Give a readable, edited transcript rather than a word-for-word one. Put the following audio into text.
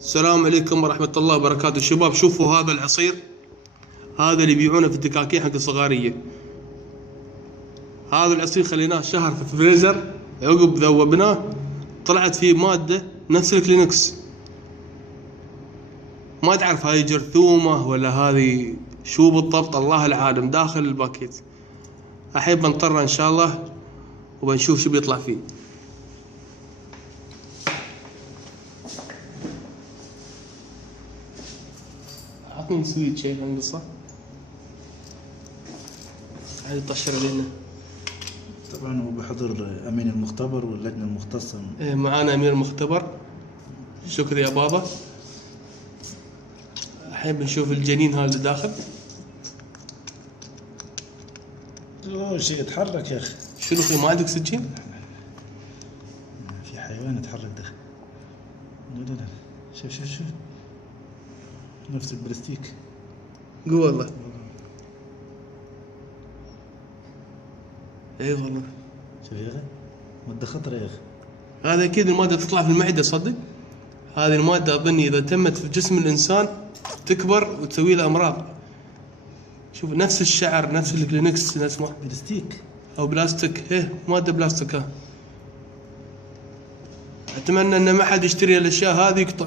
السلام عليكم ورحمة الله وبركاته. شباب شوفوا هذا العصير، هذا اللي يبيعونه في الدكاكين حق الصغارية. هذا العصير خليناه شهر في الفريزر، عقب ذوبناه طلعت فيه مادة نفس الكلينكس، ما تعرف هاي جرثومة ولا هذه شو بالضبط، الله العالم داخل الباكيت. الحين بنطره ان شاء الله وبنشوف شو بيطلع فيه. عطني سويت شيء انقصه، هاي طشر علينا. طبعا هو بحضور امين المختبر واللجنه المختصه. معانا امير المختبر، شكرا يا بابا. الحين بنشوف الجنين هذا اللي داخل. اوه شيء يتحرك يا اخي. شنو في، ما عندك سكين؟ في حيوان يتحرك داخل. لا لا لا، شوف نفس البلاستيك. قول والله. اي والله. شوف يا اخي، مادة خطرة يا اخي. هذا اكيد المادة تطلع في المعدة، صدق؟ هذه المادة اظني اذا تمت في جسم الانسان تكبر وتسوي له امراض. شوف نفس الشعر، نفس الكلينكس، نفس ما بلاستيك او بلاستيك. مادة بلاستيك. اتمنى ان ما حد يشتري الاشياء هذه يقطع